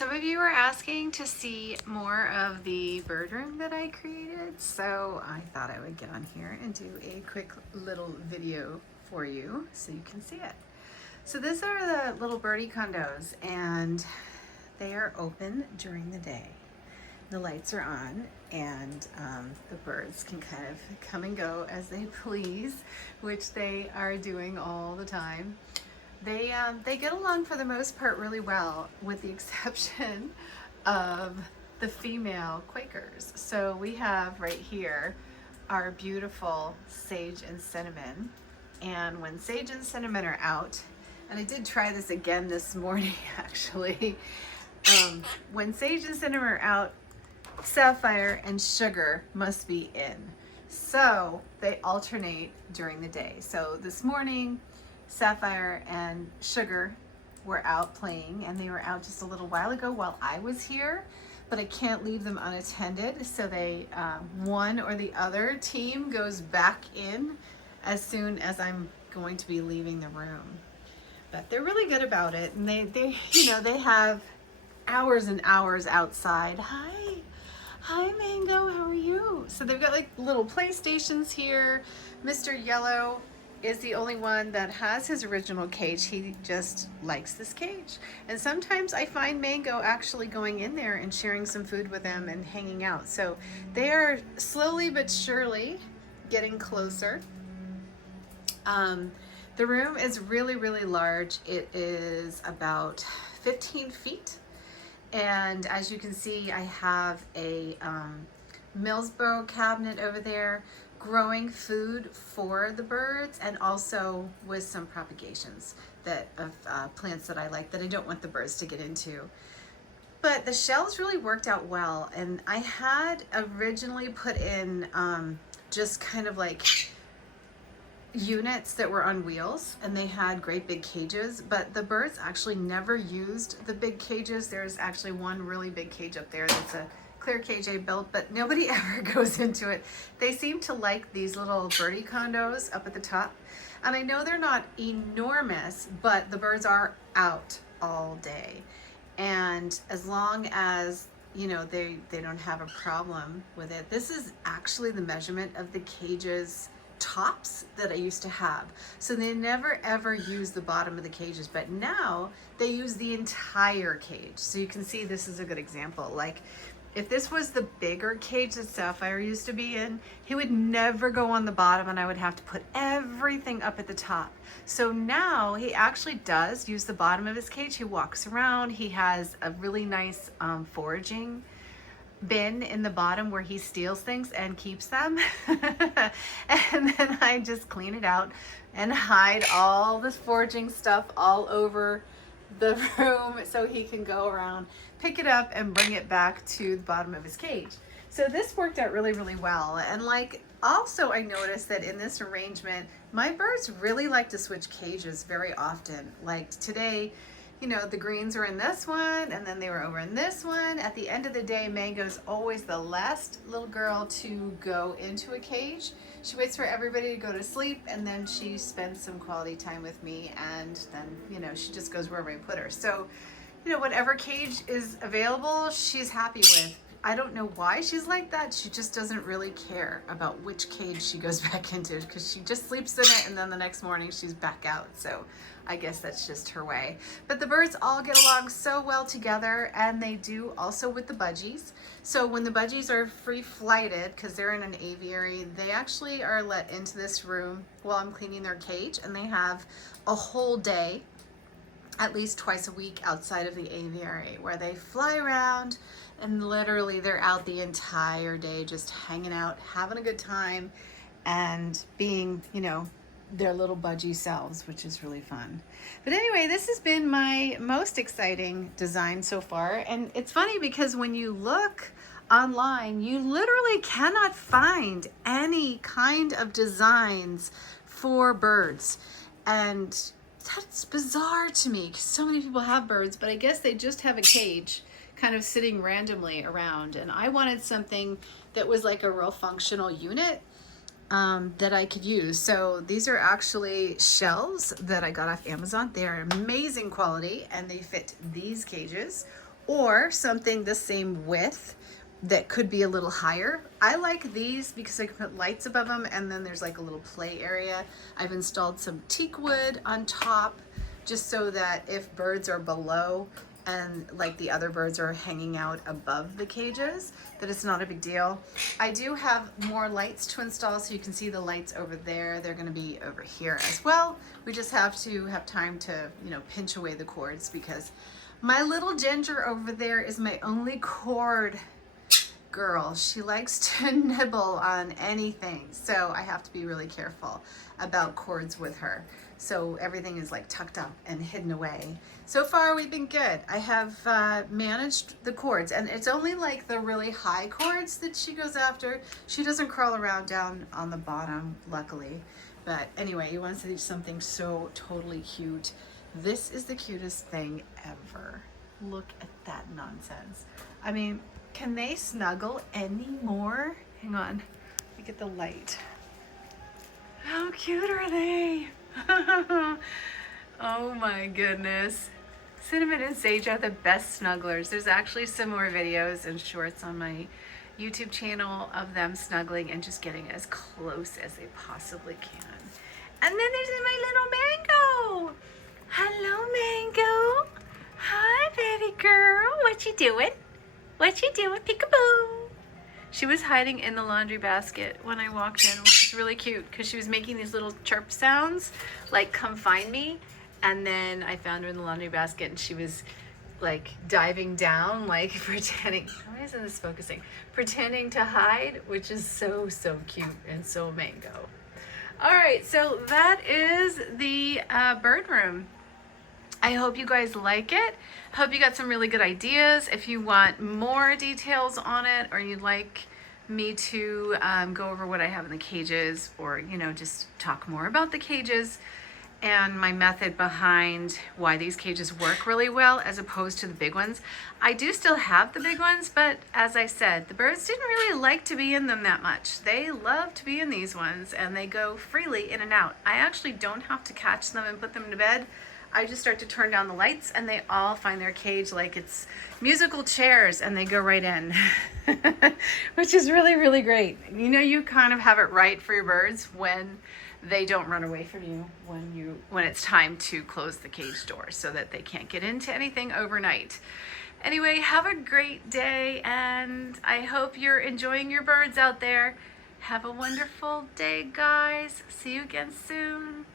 Some of you are asking to see more of the bird room that I created, so I thought I would get on here and do a quick little video for you so you can see it. So these are the little birdie condos, and they are open during the day. The lights are on, and the birds can kind of come and go as they please, which they are doing all the time. They get along for the most part really well, with the exception of the female Quakers. So we have right here our beautiful Sage and Cinnamon. And when Sage and Cinnamon are out, and I did try this again this morning actually, when Sage and Cinnamon are out, Sapphire and Sugar must be in. So they alternate during the day. So this morning, Sapphire and Sugar were out playing, and they were out just a little while ago while I was here, but I can't leave them unattended. So they, one or the other team goes back in as soon as I'm going to be leaving the room. But they're really good about it, and they have hours and hours outside. Hi Mango, how are you? So they've got like little playstations here. Mr. Yellow is the only one that has his original cage. He just likes this cage. And sometimes I find Mango actually going in there and sharing some food with them and hanging out. So they are slowly but surely getting closer. The room is really, really large. It is about 15 feet. And as you can see, I have a Millsboro cabinet over there, growing food for the birds, and also with some propagations of plants that I like that I don't want the birds to get into. But the shelves really worked out well, and I had originally put in just kind of like units that were on wheels, and they had great big cages, but the birds actually never used the big cages. There's actually one really big cage up there that's a clear cage I built, but nobody ever goes into it. They seem to like these little birdie condos up at the top. And I know they're not enormous, but the birds are out all day. And as long as, you know, they don't have a problem with it. This is actually the measurement of the cages tops that I used to have. So they never ever use the bottom of the cages, but now they use the entire cage. So you can see this is a good example. Like, if this was the bigger cage that Sapphire used to be in, he would never go on the bottom, and I would have to put everything up at the top. So now he actually does use the bottom of his cage. He walks around. He has a really nice foraging bin in the bottom where he steals things and keeps them. And then I just clean it out and hide all this foraging stuff all over the room so he can go around, pick it up, and bring it back to the bottom of his cage. So this worked out really, really well. And like, also I noticed that in this arrangement, my birds really like to switch cages very often. Like today, you know, the greens were in this one, and then they were over in this one. At the end of the day, Mango's always the last little girl to go into a cage. She waits for everybody to go to sleep, and then she spends some quality time with me, and then, you know, she just goes wherever I put her. So, you know, whatever cage is available, she's happy with. I don't know why she's like that. She just doesn't really care about which cage she goes back into, because she just sleeps in it, and then the next morning she's back out. So I guess that's just her way. But the birds all get along so well together, and they do also with the budgies. So when the budgies are free flighted, because they're in an aviary, they actually are let into this room while I'm cleaning their cage, and they have a whole day, at least twice a week, outside of the aviary, where they fly around, and literally they're out the entire day just hanging out, having a good time, and being, you know, their little budgie selves, which is really fun. But anyway, this has been my most exciting design so far. And it's funny because when you look online, you literally cannot find any kind of designs for birds. And that's bizarre to me, because so many people have birds, but I guess they just have a cage kind of sitting randomly around. And I wanted something that was like a real functional unit that I could use. So these are actually shelves that I got off Amazon. They are amazing quality, and they fit these cages, or something the same width that could be a little higher. I like these because I can put lights above them, and then there's like a little play area. I've installed some teak wood on top just so that if birds are below and like the other birds are hanging out above the cages, that it's not a big deal. I do have more lights to install, so you can see the lights over there. They're gonna be over here as well. We just have to have time to, you know, pinch away the cords because my little Ginger over there is my only cord girl. She likes to nibble on anything, so I have to be really careful about cords with her. So everything is like tucked up and hidden away. So far we've been good. I have managed the cords, and it's only like the really high cords that she goes after. She doesn't crawl around down on the bottom, luckily. But anyway, you want to see something so totally cute. This is the cutest thing ever. Look at that nonsense. I mean, can they snuggle anymore? Hang on, let me get the light. How cute are they? Oh my goodness. Cinnamon and Sage are the best snugglers. There's actually some more videos and shorts on my YouTube channel of them snuggling and just getting as close as they possibly can. And then there's my little Mango. Hello, Mango. Hi, baby girl. What you doing? What you doing, peekaboo? She was hiding in the laundry basket when I walked in, which is really cute because she was making these little chirp sounds, like come find me. And then I found her in the laundry basket and she was like diving down, like pretending, why isn't this focusing? Pretending to hide, which is so, so cute and so Mango. All right, so that is the bird room. I hope you guys like it. Hope you got some really good ideas. If you want more details on it, or you'd like me to go over what I have in the cages, or, you know, just talk more about the cages and my method behind why these cages work really well as opposed to the big ones. I do still have the big ones, but as I said, the birds didn't really like to be in them that much. They love to be in these ones, and they go freely in and out. I actually don't have to catch them and put them to bed. I just start to turn down the lights and they all find their cage like it's musical chairs and they go right in, which is really, really great. You know, you kind of have it right for your birds when they don't run away from you when it's time to close the cage door so that they can't get into anything overnight. Anyway, have a great day, and I hope you're enjoying your birds out there. Have a wonderful day, guys. See you again soon.